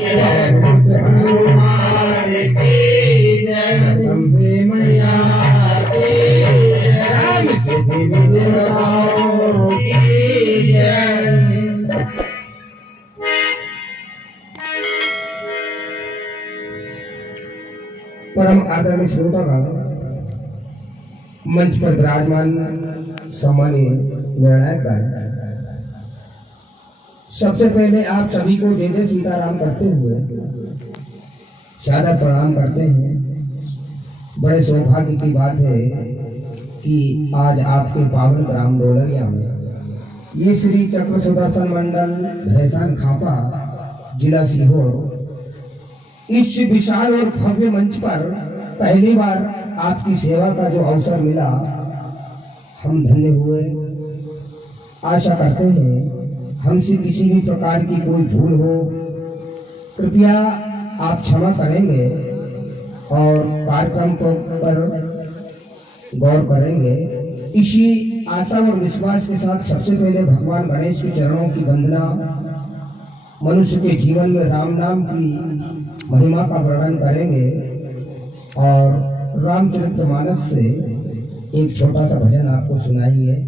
हनुमान की जय, अम्बे मैया की जय, राम के देवताओं की जय। परम आदरणीय श्रोतागण, मंच पर विराजमान सम्मानीय निर्णायक, सबसे पहले आप सभी को जय जय सीताराम करते हुए सादर प्रणाम करते हैं। बड़े सौभाग्य की बात है कि आज आपके पावन ग्राम डोलरिया में ये श्री चक्र सुदर्शन मंडल भैसान खापा जिला सीहोर इस विशाल और भव्य मंच पर पहली बार आपकी सेवा का जो अवसर मिला, हम धन्य हुए। आशा करते हैं हमसे किसी भी प्रकार की कोई भूल हो, कृपया आप क्षमा करेंगे और कार्यक्रम पर गौर करेंगे। इसी आशा और विश्वास के साथ सबसे पहले भगवान गणेश के चरणों की वंदना, मनुष्य के जीवन में राम नाम की महिमा का वर्णन करेंगे और रामचरितमानस से एक छोटा सा भजन आपको सुनाएंगे।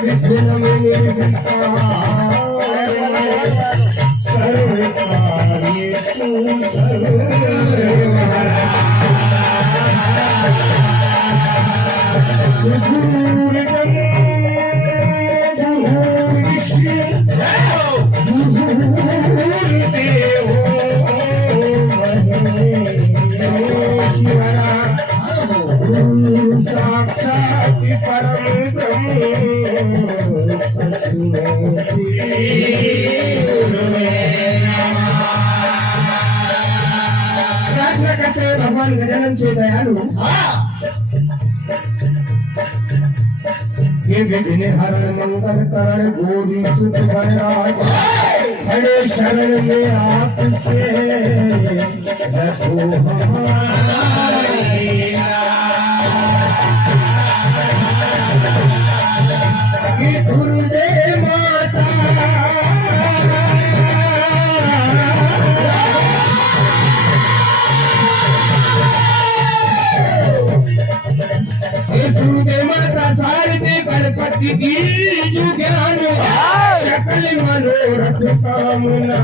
विघ्न में सर्व कार्येषु सर्वदा साक्षात् परम ब्रह्म प्रार्थना करते हैं भगवान गजानन से दयालु ये विघ्न हरण मंगल करण गोरी सुख भरराज खड़े शरण में आपके रखो हमारी गुरुदेव माता गुरुदेव माता सारदे गणपति बीज ज्ञान सकल मनोरथ कामना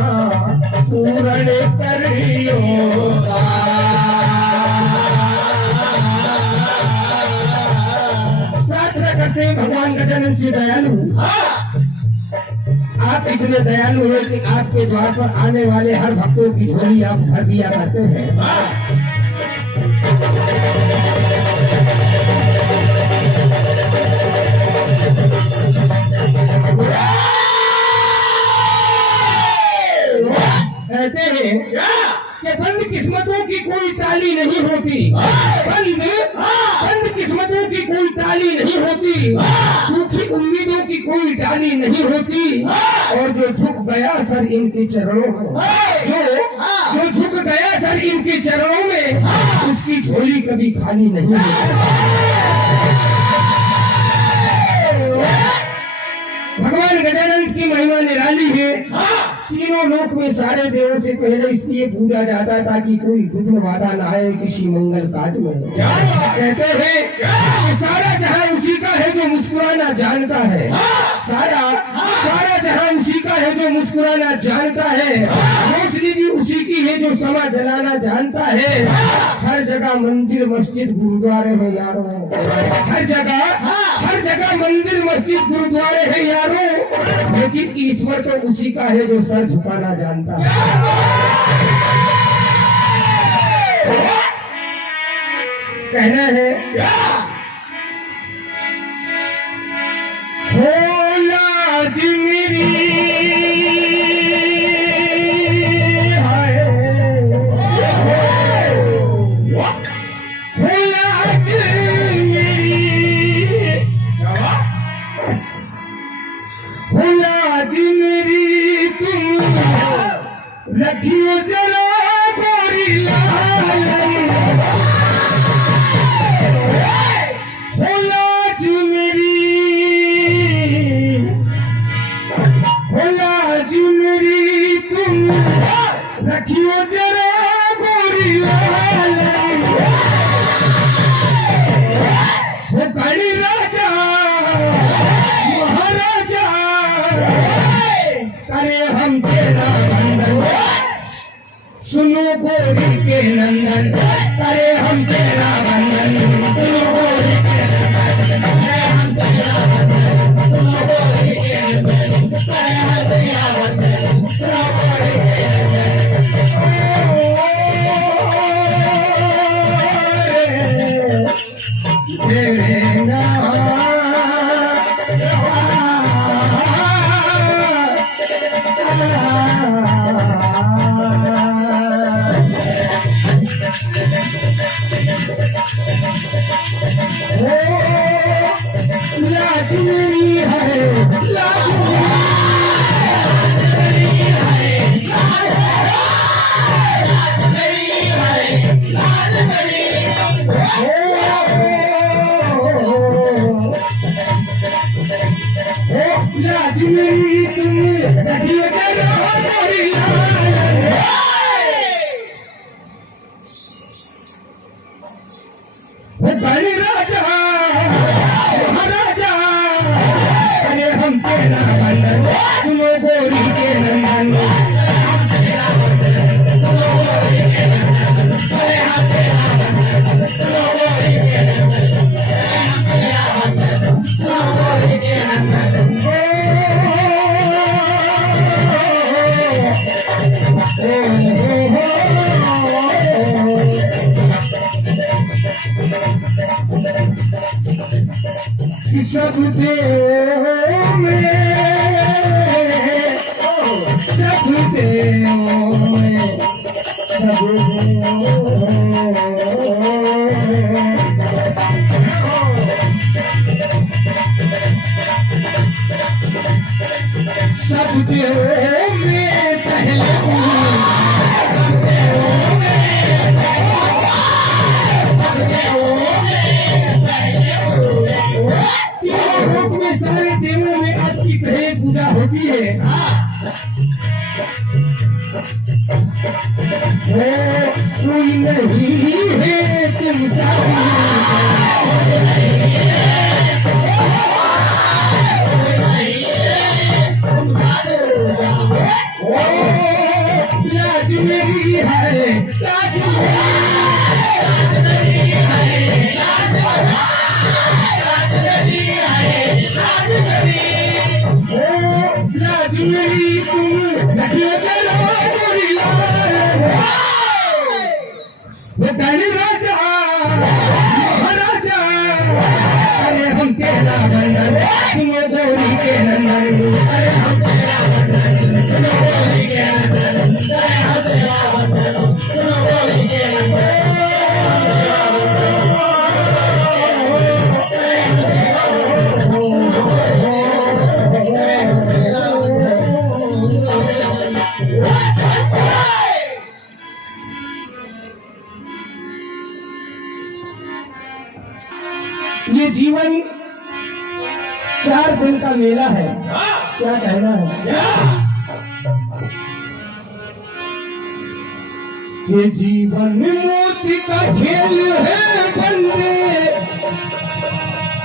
पूर्ण करियो करते हैं भगवान गजानन से दयालु आप इतने दयालु हैं कि आपके द्वार पर आने वाले हर भक्तों की झोली आप भर दिया करते हैं। कहते हैं कि बंद किस्मतों की कोई ताली नहीं होती, बंद किस्मतों की कोई ताली नहीं होती, सूखी उम्मीदों की कोई डाली नहीं होती, और जो झुक गया सर इनके चरणों में, जो झुक गया सर इनके चरणों में, उसकी झोली कभी खाली नहीं होती। भगवान गजानन की महिमा निराली है। तीनों लोक में सारे देवों से पहले इसलिए पूजा जाता ताकि कोई विघ्न बाधा न आए किसी मंगल काज में। कहते हैं कि सारा जहां उसी का है जो मुस्कुराना जानता है, सारा जहां उसी का है जो मुस्कुराना जानता है, रोशनी भी उसी की है जो समा जलाना जानता है। हर जगह मंदिर मस्जिद गुरुद्वारे हैं यारों, हर जगह मंदिर मस्जिद गुरुद्वारे हैं यारों, लेकिन ईश्वर तो उसी का है जो सर झुकाना जानता है। कहना है हो लाज मेरी रखियो जरा गोरी लाल हो लाज मेरी तुम रखियो जरा गोरी लाल वो बड़ी राजा महाराजा करे हम तेरा बंधन, सुनो गोरी के नंदन करे हम तेरा बंधन, सुनो गोरी के नंदन करे हम तेरा बंधन, सुनो गोरी के नंदन करे हम तेरा बंधन, सुनो गोरी के नंदन तेरे नाम लाज मेरी है, लाज मेरी तुम रखियो जरा गोरी लाल वो बड़े राजा महाराजा हम तेरा बंधन सुनो गोरी के नंदन सब देव में सब देव में सब सब देव में पहले सारे देवों में आपकी पहले पूजा होती है कोई नहीं है तुम लाज मेरी है लाज मेरी तुम नहीं करो गोरी राजा महाराजा अरे हम तेरा बंधन तुम गोरी के नंदन अरे हम तेरा बंधन तुम गोरी के नंदन अरे हम तेरा बंधन तुम गोरी के नंदन ये जीवन 4 दिन का मेला है क्या कहना है ये जीवन मोती का खेल है बंदे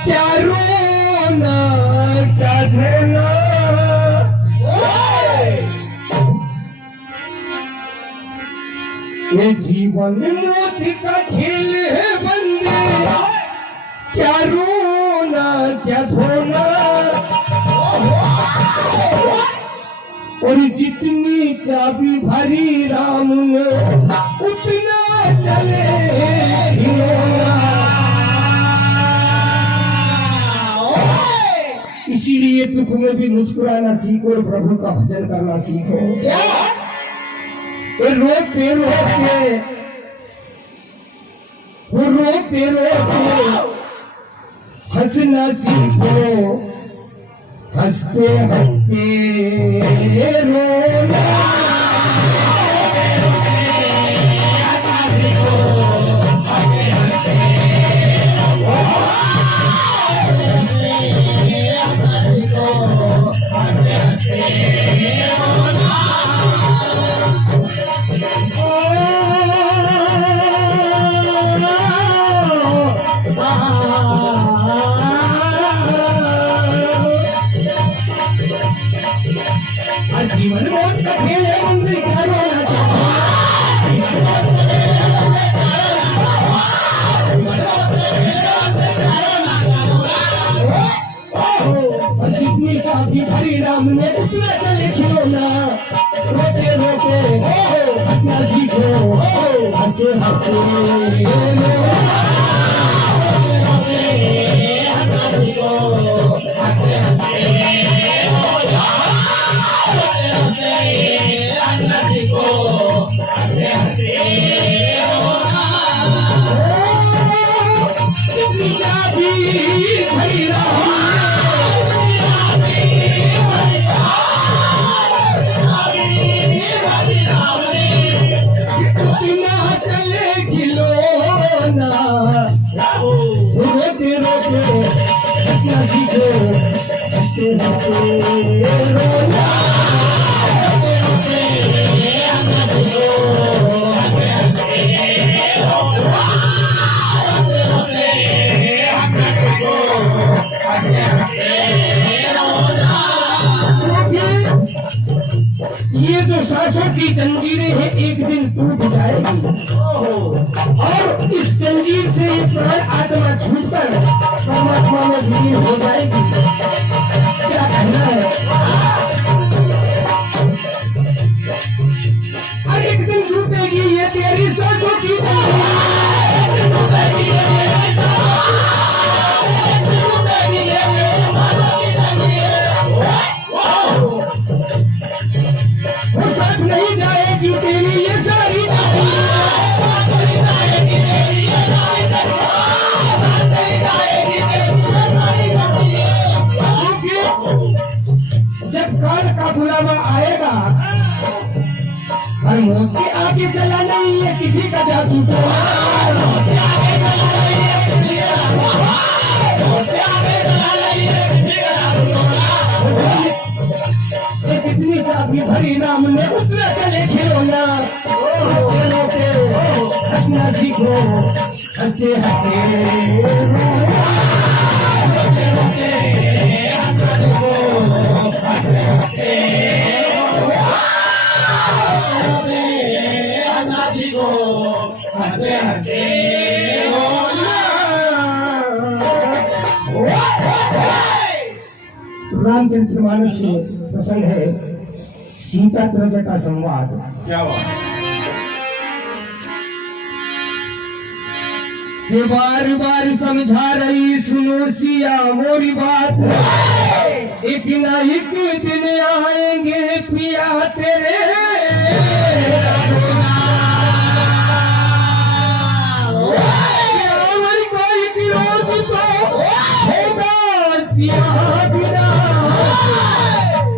क्या रोना क्या धोना ये जीवन मोती का खेल है बंदे क्या रोना क्या धोना और जितनी चाबी भरी राम ने उतना चले हिलोना इसीलिए दुख में भी मुस्कुराना सीखो और प्रभु का भजन करना सीखो रोते रोते रोते रोते हंसना सीखो हंसते हंसते रोना जीवन मौत का खेल है मंदिर क्या रोना जितनी चाबी भरी राम ने उतना चले खिलौना रोते रोते हंसना सीखो हंसते हंसते Yeah. ये जो सांसों की जंजीरें हैं एक दिन टूट जाएगी और इस जंजीर से प्राण आत्मा छूटकर परमात्मा में विलीन हो जाएगी। क्या कहना है? और एक दिन टूटेगी ये तेरी सांसों की वो साथ नहीं जाएगी तेरी ये सारी जब काल का बुलावा आएगा और मौत के आगे चला नहीं है किसी का जादू जितनी चाबी भरी नाम ने उतना चले खिलौना हंसना सीखो हंसते रामचरितमानस से प्रसंग है सीता त्रज का संवाद। क्या बात? ये बार बार समझा रही सुनो सिया मोरी बात, एक ना एक दिन आएंगे पिया तेरे कोई रोज तो होगा सिया बिना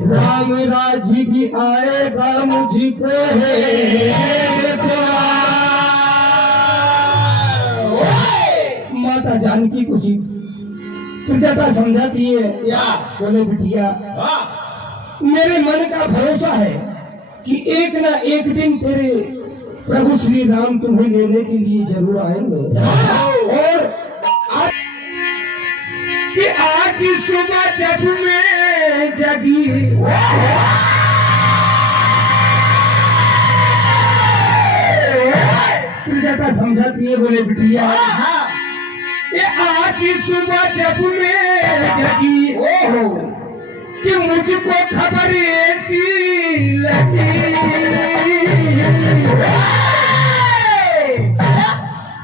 राम राज भी आएगा मुझको माता जानकी खुशी तुझा समझाती है। बोले बिटिया मेरे मन का भरोसा है कि एक ना एक दिन तेरे प्रभु श्री राम तुम्हें लेने के लिए जरूर आएंगे और कि आज सुबह जब मैं जगी तुझा समझाती है। बोले बिटिया ये आज सुबह जब मैं जगी कि मुझको खबर ऐसी लगी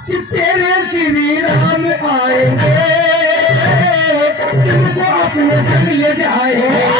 कि तेरे श्री राम आएंगे तुमको अपने संग ले जाएंगे।